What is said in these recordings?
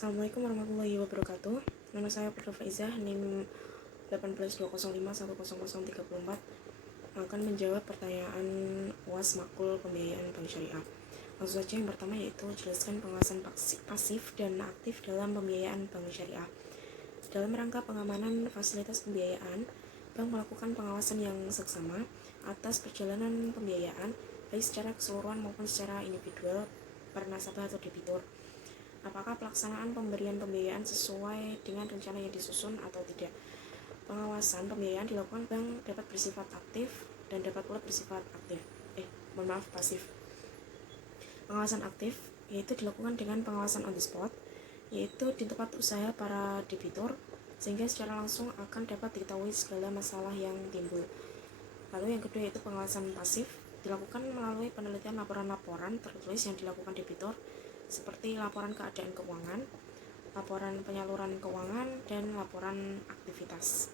Assalamualaikum warahmatullahi wabarakatuh. Nama saya Fadla Faizah, NIM 18205100034, akan menjawab pertanyaan UAS Makul Pembiayaan Bank Syariah. Langsung saja, yang pertama yaitu jelaskan pengawasan pasif dan aktif dalam pembiayaan bank syariah. Dalam rangka pengamanan fasilitas pembiayaan, bank melakukan pengawasan yang seksama atas perjalanan pembiayaan, baik secara keseluruhan maupun secara individual per nasabah atau debitur. Apakah pelaksanaan pemberian pembiayaan sesuai dengan rencana yang disusun atau tidak. Pengawasan pembiayaan dilakukan bank dapat bersifat aktif dan dapat pula bersifat pasif. Pengawasan aktif yaitu dilakukan dengan pengawasan on the spot, yaitu di tempat usaha para debitur, sehingga secara langsung akan dapat diketahui segala masalah yang timbul. Lalu yang kedua yaitu pengawasan pasif, dilakukan melalui penelitian laporan-laporan tertulis yang dilakukan debitur, seperti laporan keadaan keuangan, laporan penyaluran keuangan, dan laporan aktivitas.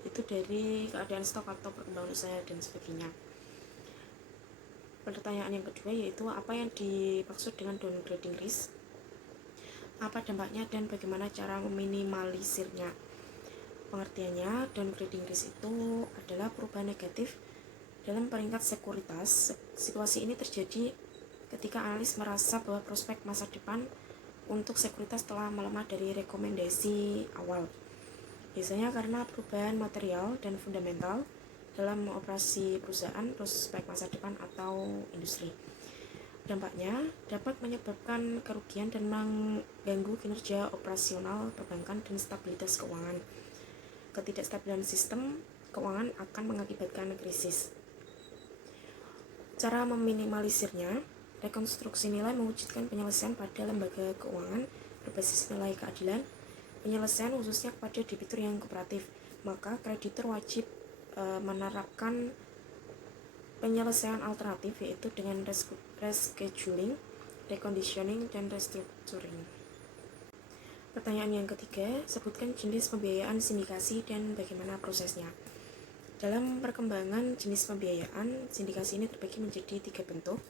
Itu dari keadaan stok atau perkembangan usaha dan sebagainya. Pertanyaan yang kedua yaitu apa yang dimaksud dengan downgrading risk, apa dampaknya dan bagaimana cara meminimalisirnya. Pengertiannya, downgrading risk itu adalah perubahan negatif dalam peringkat sekuritas. Situasi ini terjadi ketika analis merasa bahwa prospek masa depan untuk sekuritas telah melemah dari rekomendasi awal, biasanya karena perubahan material dan fundamental dalam operasi perusahaan, prospek masa depan atau industri. Dampaknya dapat menyebabkan kerugian dan mengganggu kinerja operasional perbankan dan stabilitas keuangan. Ketidakstabilan sistem keuangan akan mengakibatkan krisis. Cara meminimalisirnya, rekonstruksi nilai mewujudkan penyelesaian pada lembaga keuangan berbasis nilai keadilan, penyelesaian khususnya kepada debitur yang kooperatif. Maka kreditur wajib menerapkan penyelesaian alternatif, yaitu dengan rescheduling, reconditioning, dan restructuring. Pertanyaan yang ketiga, sebutkan jenis pembiayaan sindikasi dan bagaimana prosesnya. Dalam perkembangan jenis pembiayaan, sindikasi ini terbagi menjadi 3 bentuk.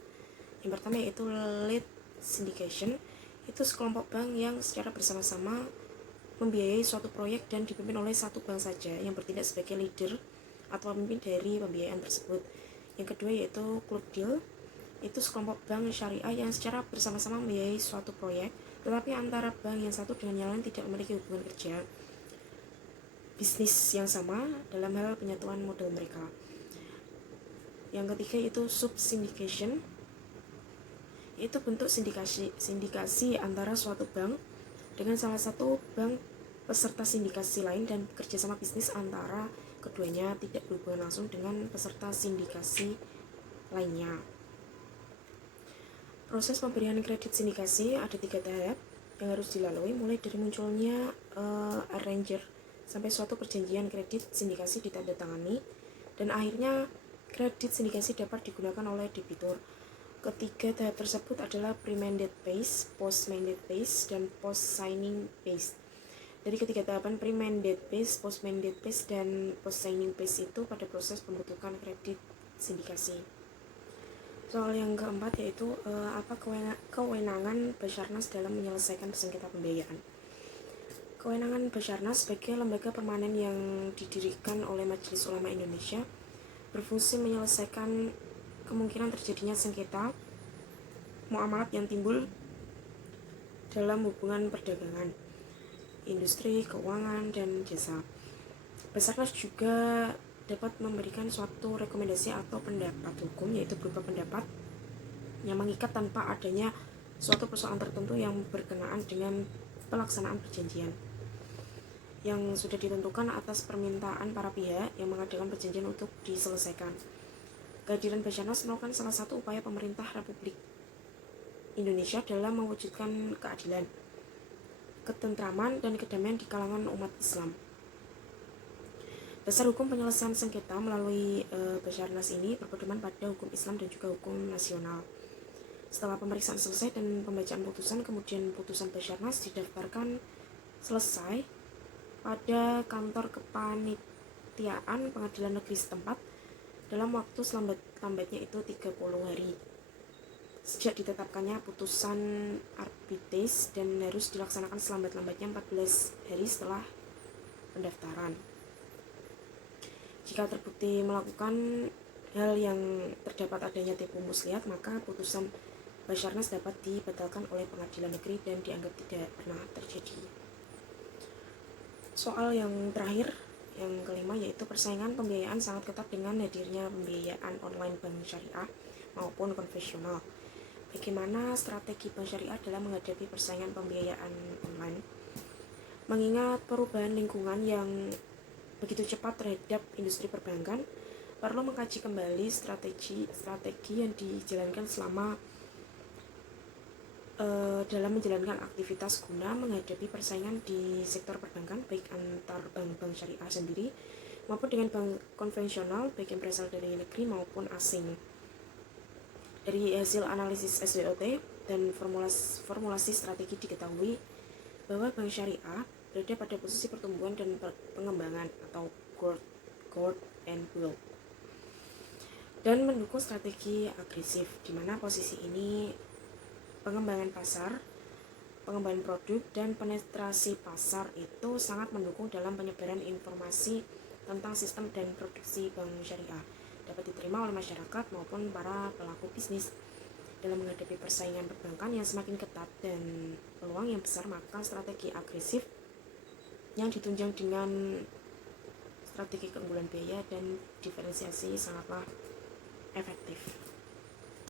Yang pertama yaitu lead syndication, itu sekelompok bank yang secara bersama-sama membiayai suatu proyek dan dipimpin oleh satu bank saja yang bertindak sebagai leader atau pemimpin dari pembiayaan tersebut. Yang kedua yaitu club deal, itu sekelompok bank syariah yang secara bersama-sama membiayai suatu proyek, tetapi antara bank yang satu dengan yang lain tidak memiliki hubungan kerja bisnis yang sama dalam hal penyatuan modal mereka. Yang ketiga yaitu sub syndication, itu bentuk sindikasi antara suatu bank dengan salah satu bank peserta sindikasi lain, dan kerjasama bisnis antara keduanya tidak berhubungan langsung dengan peserta sindikasi lainnya. Proses pemberian kredit sindikasi ada 3 tahap yang harus dilalui, mulai dari munculnya arranger sampai suatu perjanjian kredit sindikasi ditandatangani, dan akhirnya kredit sindikasi dapat digunakan oleh debitur. Ketiga tahap tersebut adalah pre-mandate phase, post-mandate phase, dan post-signing phase. Dari ketiga tahapan pre-mandate phase, post-mandate phase, dan post-signing phase itu pada proses pembentukan kredit sindikasi. Soal yang keempat yaitu apa kewenangan Basarnas dalam menyelesaikan sengketa pembiayaan. Kewenangan Basarnas sebagai lembaga permanen yang didirikan oleh Majelis Ulama Indonesia berfungsi menyelesaikan kemungkinan terjadinya sengketa muamalat yang timbul dalam hubungan perdagangan, industri, keuangan, dan jasa. Basarnas juga dapat memberikan suatu rekomendasi atau pendapat hukum, yaitu berupa pendapat yang mengikat tanpa adanya suatu persoalan tertentu yang berkenaan dengan pelaksanaan perjanjian yang sudah ditentukan atas permintaan para pihak yang mengadakan perjanjian untuk diselesaikan. Kehadiran Basarnas merupakan salah satu upaya pemerintah Republik Indonesia dalam mewujudkan keadilan, ketentraman, dan kedamaian di kalangan umat Islam. Dasar hukum penyelesaian sengketa melalui Basarnas ini berpedoman pada hukum Islam dan juga hukum nasional. Setelah pemeriksaan selesai dan pembacaan putusan, kemudian putusan Basarnas didaftarkan selesai pada kantor kepanitiaan pengadilan negeri setempat dalam waktu selambat-lambatnya itu 30 hari. sejak ditetapkannya putusan arbitrase dan harus dilaksanakan selambat-lambatnya 14 hari setelah pendaftaran. Jika terbukti melakukan hal yang terdapat adanya tipu muslihat, maka putusan Basarnas dapat dibatalkan oleh pengadilan negeri dan dianggap tidak pernah terjadi. Soal yang terakhir, yang kelima, yaitu persaingan pembiayaan sangat ketat dengan hadirnya pembiayaan online bank syariah maupun konvensional. Bagaimana strategi bank syariah dalam menghadapi persaingan pembiayaan online? Mengingat perubahan lingkungan yang begitu cepat terhadap industri perbankan, perlu mengkaji kembali strategi yang dijalankan selama dalam menjalankan aktivitas guna menghadapi persaingan di sektor perbankan, baik antar bank-bank syariah sendiri maupun dengan bank konvensional, baik yang berasal dari negeri maupun asing. Dari hasil analisis SWOT dan formulasi strategi diketahui bahwa bank syariah berada pada posisi pertumbuhan dan pengembangan atau growth and build, dan mendukung strategi agresif, di mana posisi ini pengembangan pasar, pengembangan produk, dan penetrasi pasar itu sangat mendukung dalam penyebaran informasi tentang sistem dan produksi bank syariah dapat diterima oleh masyarakat maupun para pelaku bisnis. Dalam menghadapi persaingan perbankan yang semakin ketat dan peluang yang besar, maka strategi agresif yang ditunjang dengan strategi keunggulan biaya dan diferensiasi sangatlah efektif.